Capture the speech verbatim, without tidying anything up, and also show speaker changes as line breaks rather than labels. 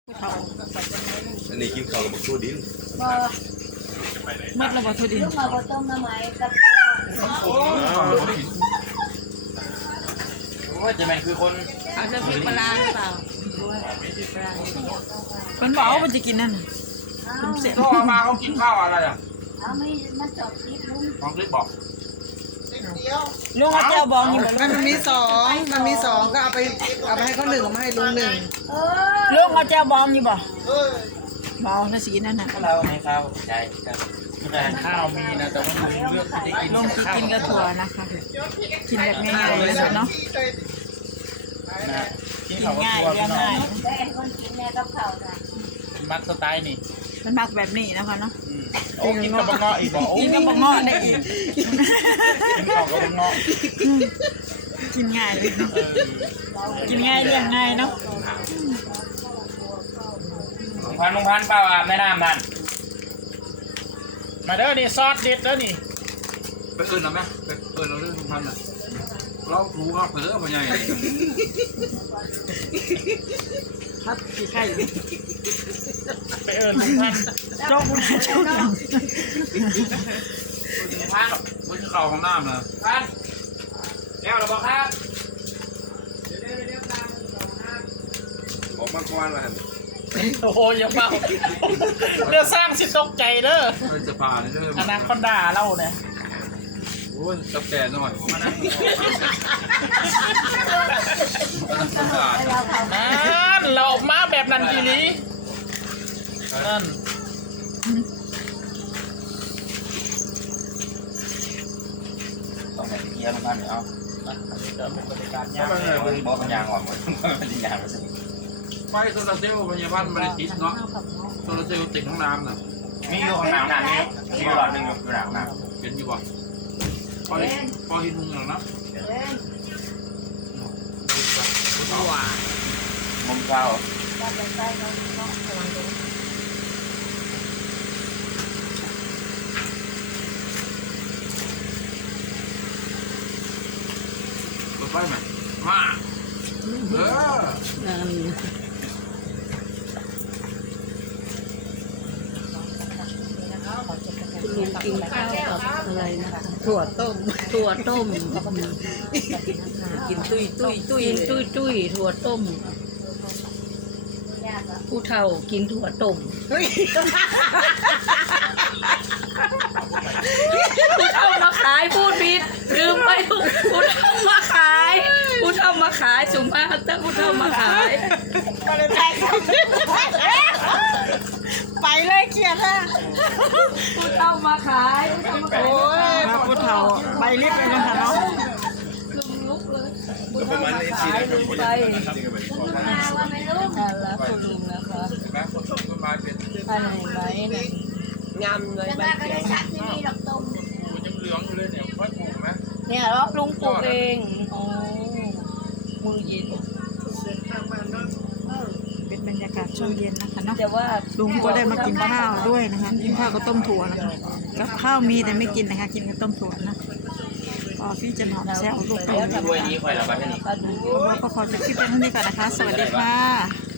อันนี้กินข้าวกับบักชูดิน
บ่
มัดระบาดทุดิน
ลูกมาบ่ต้มน้ำไหมกับ
โอ้ยจะแม่นคือคน
อาจจะมีปลาหรือเปล่ามันบอกว่ามันจะกินนั่นน่ะผมเสีย
ก็เอามาเขากินข้าวอะไรอ่ะ
เอาไม่มันจบคลิปลุง
ของคลิปบอก
ลุงเอาเจ้าบองอยู่
มันมีสองมันมีสองก็เอาไปเอาไปให้เขาหนึ่งเอามาให้ลุงหนึ่ง
เออ
ลุงเอาเจ้าบองอยู่บ่บองถ้าสิกินนั่นน่ะ
เราไม่ข้าวใช่ครับข้าวมีนะแต่ว่าผมเลือกที่จะกิน
ลุงสิกินกระถั่วนะคะกินแบบง่ายๆเลยเนาะ
นะกิน
กิน
ข้าว
ง่าย
ตัว
เรียงง่าย
แต่ไอ้คนกินแม่กับข้าวน่ะ
มัดสไตล์นี่
มันมักแบบนี้นะคะเนาะ
โอ้กินกับบังเงาะอีกบอกโอ้
กินกับบะเงาะได้อีก
กินข้าวกับบังเงาะ
กินง่ายเลย
เออ
กินง่ายเรียงง่ายเนาะ
ลุงพันลุงพันเปล่าอ่ะแม่น้ำนั่นมาเด้อนี่ซอสเด็ดเด้อนี่
ไปเอิญเอาไหมไปเอิญเอาเรื่องพันอ่ะเรารู้ครับเออพ่อใหญ่
ครับขี้ไข่
ไปเอิญลุงพัน
โจ๊กมันโจ๊กอย่าง
ลุงพัน
มันคือเข่าของน้ำนะ
พันแก้วหรือเปล่าครับ
ออกมาก่อนละหัน
โอ้โหอย่าเมาเรื่องสร้างสิตกใจเด้อ
เป็นจะป่าเนี่ย
อนาคอนดาเล่าเนี่ย
โอ้ยจับแก่หน่อยมานั่งมานั่งคนตลาด
เราข้าว
นั่นเราออกมาแบบนั้นทีนี้นั่นต้องแบบเกียร์มันเดี๋ยวเอาเดี๋ยวเป็นบริการยากเลยบอกมันยางอ่อนหมดมันจะยางไปสิ
ไฟโซลาเซลล์พยาบาลบริติดเนาะโซลาเซลล์ติดห้องน้ำน่ะ
มีอยู่ข้างหน้ำนั่นนี่มีหลอดหนึ่งอยู่หลังน้ำ
เป็นอยู่บ่พอพอหินมุงหลังนะ
เล่น
มุมเช้า
ก็จะใส่เราเนาะกำลังดู
รถไฟไหมมาเออ
ลุงกินข้าวกับอะไรนะคะถั่วต้มถั่วต้มกินตุ้ยตุ้ยตุ้ยตุ้ยตุ้ยถั่วต้ม
ยากอ่ะ
ผู้เฒ่ากินถั่วต้มผู้เฒ่ามาขายพูดผิดลืมไปผู้เฒ่ามาขายผู้เฒ่ามาขายสุภาพแต่ผู้เฒ่ามาขาย
ไปเลยเกียร์ละ
ผู้เฒ่ามาขายผู้เฒ่ามาขาย
โอ้ยผู้เฒ่าใบลิบเลยนะคะเนาะ
ลุงลุกเลย
ก็ประมาณนี้สินะเป็นคนที่ทำจริงกับแบบ
ลุงมาว่าไม่รู้
นั่นแล้วคุณลุงนะคะ
แม่คนต้นต้นไม้เป็น
อะไรไหมนะงามเลย
จะ
ใบ
มาก็
เขีย
ได้
ว
ชักที่นี่ดอกต้ม
มันยังเหลืองอยู่เลยเนี่ยค่อยปลูกไหม
เนี่ยรอบลุงปลูกเองอ๋อมือเย็น
เป็นบรรยากาศช่วงเย็นนะคะเนาะ
แต่ว่า
ลุงก็ได้มากินข้าวด้วยนะคะกินข้าวกับต้มถั่วนะคะกับข้าวมีแต่ไม่กินนะคะกินกับต้มถั่วนะก็พี่จะหอมแซ่บลูกไป
ด้วยนี้คอยระบายให้นี่
ก็ขอจบคลิปเป็นเท่านี้ก่อนนะคะ สวัสดีค่ะ